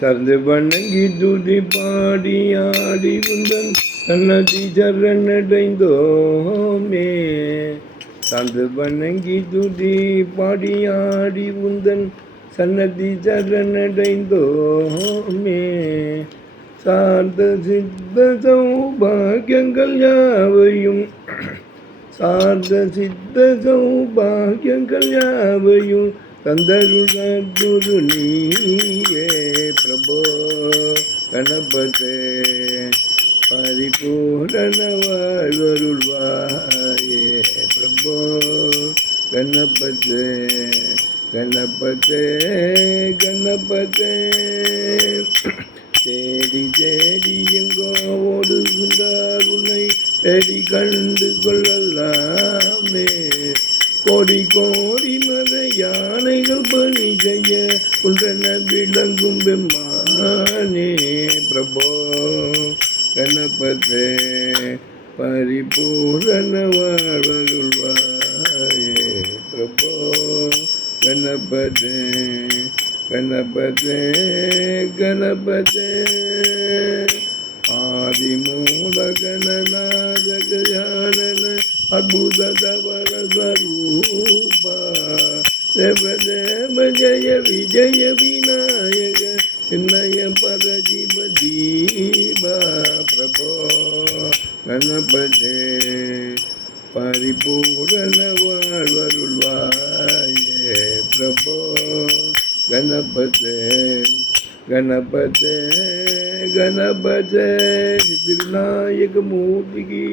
சர்ந்து வணங்கி துதி பாடி ஆடி உந்தன் சன்னதி சரணடைந்தோமே சர்ந்து வணங்கி துதி பாடி ஆடி உந்தன் சன்னதி சரணடைந்தோமே சார்ந்த சித்த சௌபாகியங்கள் யாவையும் சார்ந்த சித்த சௌபாகியங்கள் யாவையும் தந்தருள குரு நீயே பிரபோ கணபதே. பரிபூரண வாழ்வருள்வாயே பிரபோ கணபதே. கணபதே கணபதே. தேடி தேடி எங்கோ ஓடுகின்றார் உன்னை தேடி கண்டு கொள்ளலாமே. கோடி கோடி மத யானைகள் பணி செய்ய உன்றென விளங்கும் பெம்மானே பிரபோ. கணபதே பரிபூரண வாழ்வருள்வாயே பிரபோ. கணபதே கணபதே கணபதே. ஆதிமூல ஆதிமூலகணநாத கஜானன அற்புத தவர ஸ்வரூப தேவ தேவ ஜய விஜய விநாயக சின்னய பரஜீவ பிரபோ கணபதே பரிபூரண வாழ்வருள்வாயே பிரபோ கணபதே கணபதே கணபதே சித்திரநாயக மூர்த்திக்கு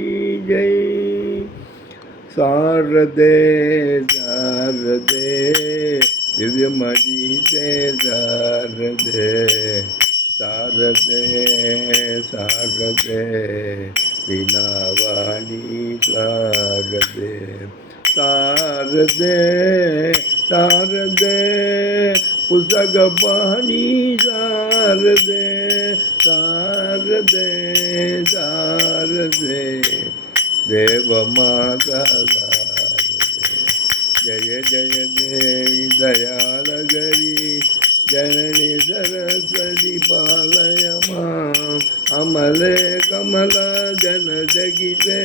ஜெய் சாரதே சாரதே திவ்யமஜிதே சாரதே சாரதே சாரதே வினாவாணி சாரதே சாரதே சாரதே புஸ்தகபாணி சாரதே சாரதே சாரதே देव देवमाता जय जय देवी दयालगरी जननी सरस्वती पालय माम् अमले कमला जन जगिते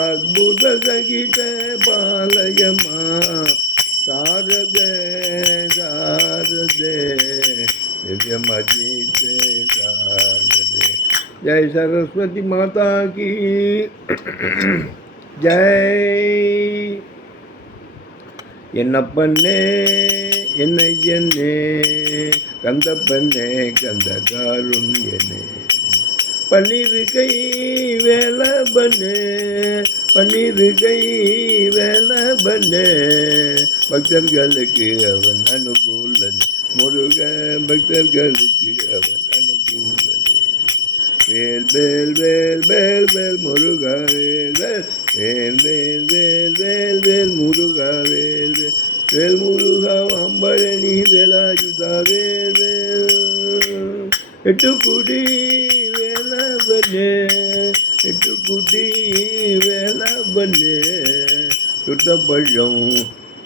अद्भुत जगिते पालय माम् सारदे सारदे दिव्यमती जय सरस्वती माता की जय என்னப்பண்ணே என்னையனே கந்தப்பண்ணே கந்த காருண்யனே பன்னிரு கை வேலை பண்ணு பன்னிரு கை வேலை பண்ணு பக்தர்களுக்கு அவன் அனுகூலன் முருக பக்தர்களுக்கு அவன் அனுகூலனே வேல் வேல் வேல் வேல் வேல் முருகா வேல் வேல் வேல் வேல் வேல் வேல் வேல் முருகா வேல் வேல் வேல் முருகா அம்பழனி வேலாயுதா வேல் வேல் எட்டுக்குடி வேலவனே எட்டுக்குடி வேலவனே சுட்டப்பழம்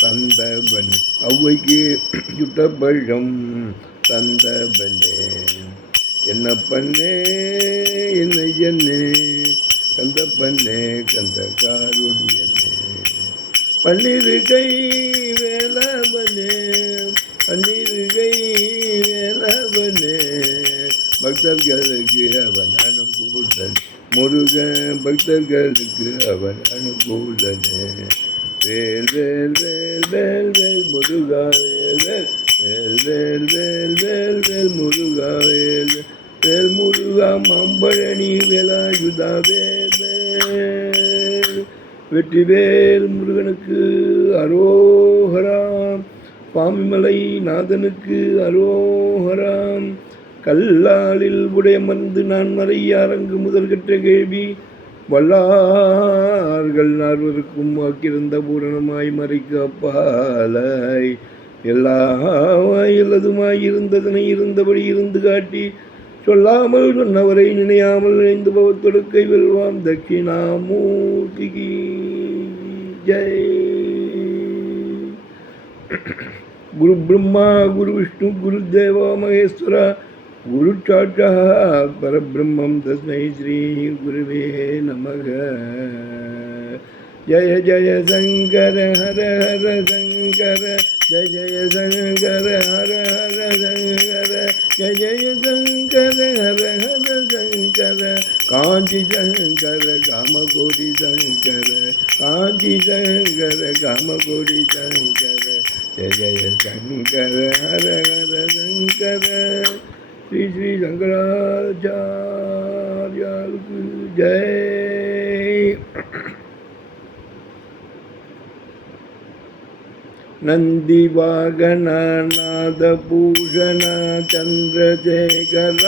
தந்தவன் அவ்வைக்கு சுட்டப்பழம் தந்தவனே என்ன பண்ணே என்ன என்னே கந்த பண்ணே கந்த காருண்யனே. பன்னிரு கை வேலவனே பன்னிரு கை வேலவனே. பக்தர்களுக்கு அவன் அனுகூலன். முருகன் பக்தர்களுக்கு அவன் அனுகூலனே. வேல் வேல் வேல் வேல் வேல் முருகா வேல். வேல் வேல் வேல் வேல் வேல் முருகா வேல் வேல். முருகா மாம்பழனி வேலாயுதா வேல். வேல் வெற்றிவேல் முருகனுக்கு அரோஹராம் பாமிமலை நாதனுக்கு அரோஹராம் கல்லாலில் உடையமர்ந்து நான் மறையாரங்கு முதல் கற்ற கேள்வி வல்லார்கள் நால்வருக்கும் வாக்கிருந்த பூரணமாய் மறைக்கு அப்பாலாய் எல்லாமாய் எல்லாதுமாய் இருந்ததனை இருந்தபடி இருந்து காட்டி சொல்லாமல் சொன்னவரை நினையாமல் நினைந்து பவத்தொடுக்கை வெல்வாம் தட்சிணாமூர்த்திக்கு ஜெய். குரு பிரம்மா குரு விஷ்ணு குரு தேவா மகேஸ்வரா குரு சாட்சா பரபிரம்மம் தஸ்மை ஸ்ரீ குருவே நமக. ஜய ஜய சங்கர ஹர ஹர சங்கர. ஜய ஜய சங்கர ஹர ஹர சங்கர ஜய ஜய சங்கர ஹர ஹர சங்கர காஞ்சி சங்கர காமகோடி சங்கர காஞ்சி சங்கர காமகோடி சங்கர ஜய ஜய சங்கர ஹர ஹர சங்கர ஸ்ரீ ஸ்ரீ சங்கராச்சாரியாளுக்கு ஜெய் ನಂದಿವಾಗಣನಾದಭೂಷಣ ಚಂದ್ರಶೇಖರ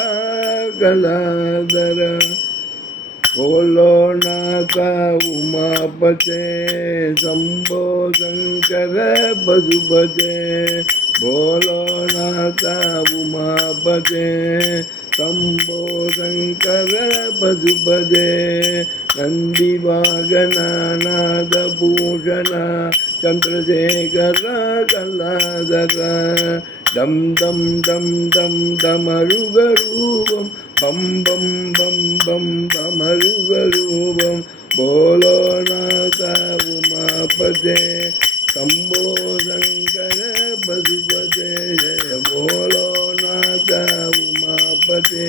ಕಲಾಧರ ಕೋಲೋನಾಥ ಉಮಾಪತೆ ಶಂಭೋ ಶಂಕರ ಬಸುಪತೆ ಭೋಲೋನಾಥ ಉಮಾಪತೆ ಶಂಭೋ ಶಂಕರ ಬಸುಪತೆ ನಂದಿವಾಗಣನಾದ ಭೂಷಣ ಚಂದ್ರಶೇಖರ ಕಲಾದರ ದಂ ದಂ ದಂ ದಂ ದಮರುಗರೂಪಂ ಬಂ ಬಂ ಬಂ ಬಂ ದಮರುಗರೂಪಂ ಬೋಲೋನಾಥ ಉಮಾಪತೆ ಶಂಭೋ ಶಂಕರ ಬಸುಪತೆ ಜಯ ಬೋಲೋನಾಥ ಉಮಾಪತೆ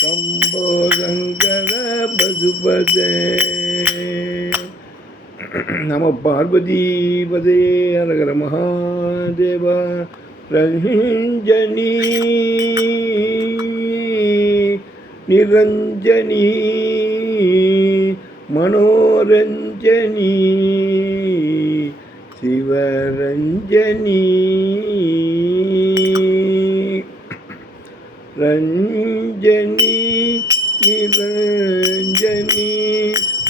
ಶಂಭೋ ಶಂಕರ ಬಸುಪತೆ நம பார்வதி பதே அரகர மகாதேவ. ரஞ்சனி. நிரஞ்சனி. மனோரஞ்சனி. சிவரஞ்சனி. ரஞ்சனி. நிரஞ்சனி.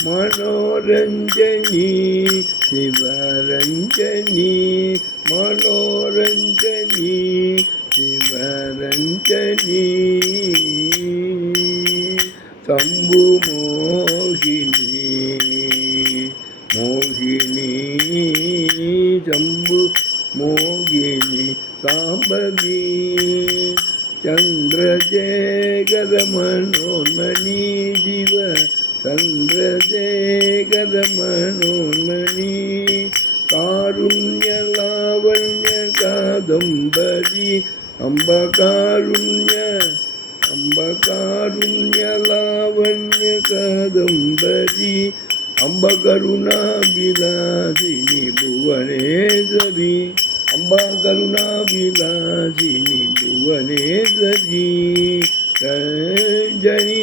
മനോരഞ്ജനി ശിവരഞ്ജനി മനോരഞ്ജനി ശിവരഞ്ജനി. ശംഭുമോഹിനി മോഹിനി മോഹിനി ശംഭു മോഹിനി സാംബവി ചന്ദ്രജേകര മനോന്മണി ജീവ சந்திரசேகரமணோன்மணி காருண்யலாவண்ய காதம்பரி அம்ப காருண்ய அம்ப காருண்யலாவண்ய காதம்பரி அம்ப கருணாபிலாசினி புவனேஸ்வரி அம்பா கருணாபிலாசினி புவனேஸ்வரி ரஞ்சனி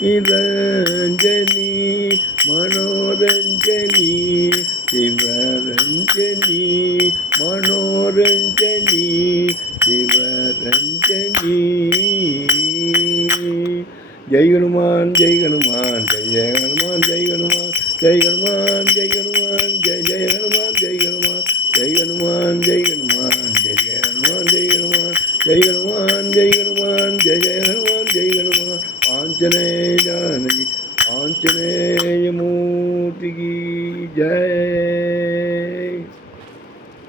நிரஞ்சனி மனோரஞ்சனி சிவரஞ்சனி மனோரஞ்சனி சிவரஞ்சனி. ஜெய் ஹனுமான் ஜெய் ஹனுமான் ஜெய ஹனுமான் ஜெய் ஹனுமான் ஜெய் ஹனுமான் ஜெய் Jimmy.